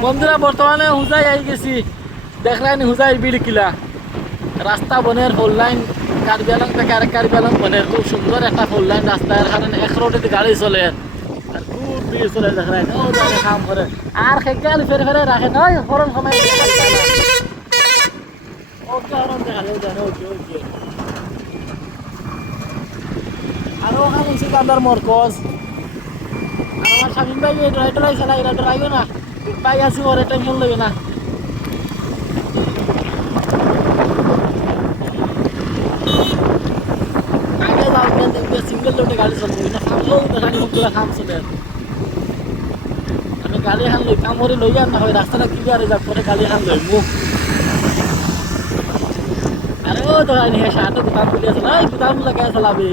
বন্ধুরা, বর্তমানে হুজাই আই গেছি। দেখলেন হুজাই বিড় কিলা। রাস্তা বনের ফোর লাইন কার্বিআলং থেকে আরেক কার্বিআলং বনের। খুব সুন্দর একটা ফোর লাইন রাস্তা। এর কারণে এক রোডে গাড়ি চলে। আর খুব ভিড় চলে দেখলেন ও কাম করে। আর খেকাল ফেরে ফেরে রাখে নয় হরণ সময় ওকে, হরণ দেখালে ওকে ওকে আর ওখানে মরকজ। আর আমার স্বামী ভাই এই ড্রাইভার চালাই এটা ড্রাইভে না? ভাই আছি, ওর টেনশন লইবে না। আগে যাও কেন দেখবে সিঙ্গেল লোটে গাড়ি চলবে না খাম আমি হান লই কামড়ে লই আর না হয় রাস্তাটা ক্লিয়ার যাক, পরে গাড়ি হান লই মুখ আরে, ও তো আনি হ্যাঁ সাথে দোকান খুলে আছে চালাবে?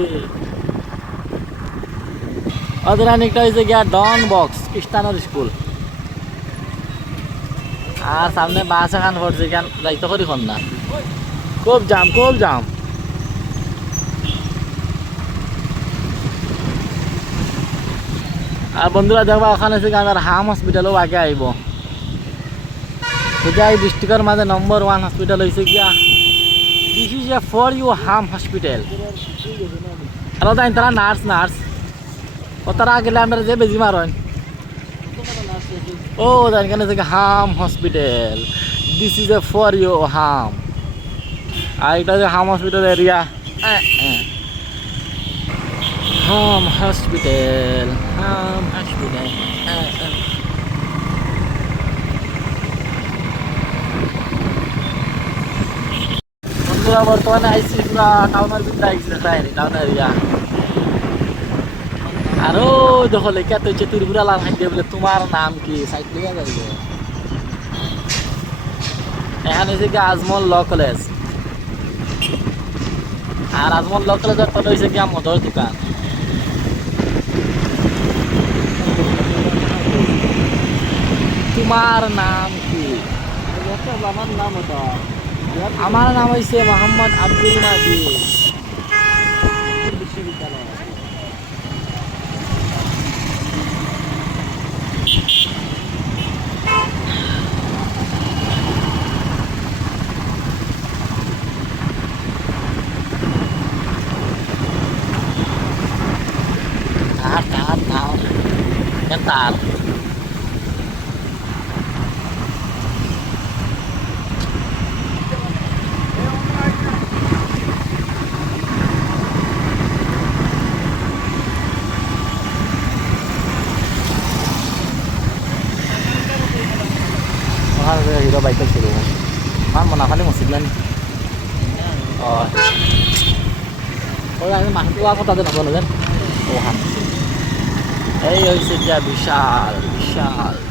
ওদের অনেকটা হয়েছে গিয়া ডন বক্স খ্রিস্টানোর স্কুল আর সামনে বাস এখান পড়ছে, কেন? যাইতে করি খন না। খুব জাম খুব জাম। আর বন্ধুরা, দেখবা, ওখানে থেকে আমার হাম হসপিটালও আগে আইব। সেটা এই ডিস্ট্রিক্টের মাঝে নম্বর ওয়ান হসপিটাল হয়েছে গিয়া। This is a for you Hum hospital আর তাই তারা নার্স নার্স ও তারা গেলে আমরা যে বেজি মারেন ও তার এখানে থেকে Hum hospital this is a for you Hum আর এটা যে Hum hospital area Hum hospital Hum hospital বন্ধুরা বর্তমানে আইসি পুরা টাউনের ভিতরে আইসি টাউন এরিয়া আরও দেখো লেখা তো হচ্ছে ত্রিপুরা লাল হাইতে বলে তোমার নাম কি? সাইড লিখা যাবে এখানে হচ্ছে আজমল ল কলেজ। আর আজমল ল কলেজের তলে হয়েছে কি মদর দোকান। তোমার নাম কি? আমার নাম ওটা আমার নাম হয়েছে মোহাম্মদ আব্দুল মাদি ชั้นสามข้าวเรือที่เราไปก็สิรู้ข้าวมันเอาข้าวเรื่องสิบล่นอ๋อเพราะอะไมาตัวเขาตัดตัวหนักตัหนึ่งเล่นโอ้หัน এই এতিয়া বিশাল বিশাল বিশাল।